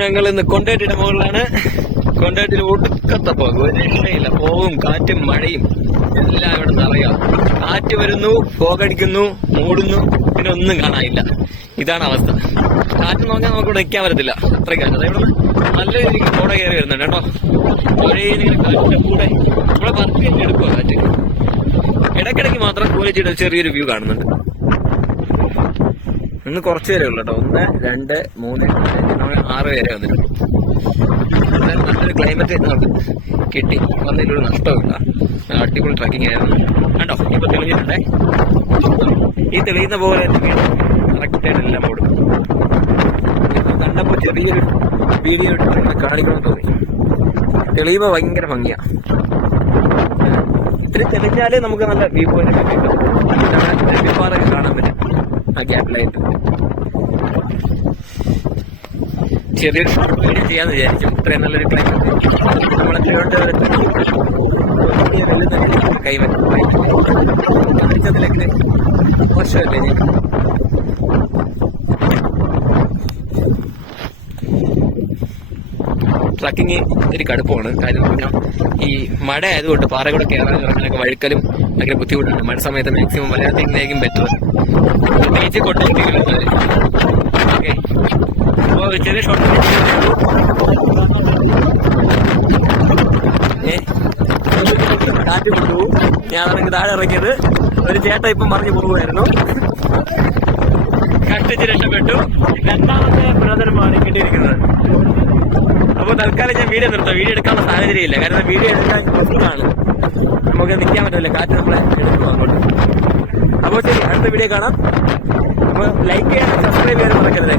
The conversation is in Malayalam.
ഞങ്ങൾ ഇന്ന് കൊണ്ടേറ്റിയുടെ മുകളിലാണ്. കൊണ്ടേറ്റിൽ ഒടുക്കത്തെ പോകും, ഒരു രക്ഷയില്ല. പോവും കാറ്റും മഴയും എല്ലാം ഇവിടെ നിറയാം. കാറ്റ് വരുന്നു, പോകടിക്കുന്നു, മൂടുന്നു, പിന്നെ ഒന്നും കാണാനില്ല. ഇതാണ് അവസ്ഥ. കാറ്റ് നോക്കാൻ നമുക്ക് ഇവിടെ നിൽക്കാൻ പറ്റത്തില്ല, അത്രയും കാറ്റ്. ഇവിടെ നല്ല രീതിക്ക് കോട കയറി വരുന്നുണ്ട് കേട്ടോ. ഒരേ കാറ്റിന്റെ കൂടെ നമ്മളെ പറക്കി എടുക്കുക കാറ്റ്. ഇടയ്ക്കിടയ്ക്ക് മാത്രം കൂലിച്ചിട്ട് ചെറിയൊരു വ്യൂ കാണുന്നുണ്ട്. ഇന്ന് കുറച്ച് പേരേ ഉള്ളൂ കേട്ടോ. 1, 2, 3, 6 പേരെ വന്നിട്ടുണ്ട്. നല്ലൊരു ക്ലൈമറ്റ് നമുക്ക് കിട്ടി. വന്നതിലൊരു നഷ്ടമില്ല. അടിപൊളി ട്രക്കിംഗ് ആയിരുന്നു കേട്ടോ. ഇപ്പൊ തെളിഞ്ഞിട്ടുണ്ടേ. ഈ തെളിയുന്ന പോലെ കറക്റ്റായിട്ട് എല്ലാം ഓടും. കണ്ടപ്പോ ചെറിയൊരു വീഡിയോ കാണിക്കണമെന്ന് തോന്നി. തെളിയുമ്പോ ഭയങ്കര ഭംഗിയാ. ഇത്തിരി തെളിഞ്ഞാലേ നമുക്ക് നല്ല വ്യൂ പോയിന്റ് കിട്ടും. പാറൊക്കെ കാണാൻ പറ്റും ആ ഗ്യാപ്പിലായിട്ട്. ചെറിയൊരു ഷോർട്ട് വീഡിയോ ചെയ്യാന്ന് വിചാരിച്ചു. ഇത്രയും നല്ലൊരു ക്ലൈമറ്റ് നമ്മളെ കൈവരിച്ചതിലേക്ക് മോശമല്ലേ. ട്രക്കിങ് ഒരു കടുപ്പമാണ്. കാര്യം ഈ മഴ ആയതുകൊണ്ട് പാറകൂടെ കയറാൻ ഇറങ്ങാനൊക്കെ വഴുക്കലും ഭയങ്കര ബുദ്ധിമുട്ടാണ്. മഴ സമയത്ത് മാക്സിമം വരാതിരിക്കുന്നതായിരിക്കും ബെറ്റർ. പ്രത്യേകിച്ച് കൊണ്ടുപോകുന്നത്. ഓക്കെ, അപ്പോൾ ചെറിയ ഷോർട്ട് കാറ്റ് കൊണ്ടുപോകും. ഞാനാണെങ്കിൽ താഴെ ഇറങ്ങിയത്. ഒരു ചേട്ടൻ ഇപ്പം പറഞ്ഞു പോകുമായിരുന്നു. കഷ്ടിച്ച് രക്ഷപ്പെട്ടു. രണ്ടാമത്തെ പുനർജന്മമാണ് കിട്ടിയിരിക്കുന്നത്. അപ്പോൾ തൽക്കാലം ഞാൻ വീഡിയോ നിർത്താം. വീഡിയോ എടുക്കാനുള്ള സാഹചര്യം ഇല്ല. കാരണം വീഡിയോ എടുക്കാൻ പ്രശ്നമാണ്. നമുക്ക് നിൽക്കാൻ പറ്റില്ല, കാറ്റ് നമ്മളെ എടുക്കും അങ്ങോട്ട്. അപ്പോൾ ശരി, അടുത്ത വീഡിയോ കാണാം. അപ്പോൾ ലൈക്ക് ചെയ്യാൻ, സബ്സ്ക്രൈബ് ചെയ്യാൻ മറക്കരുത്.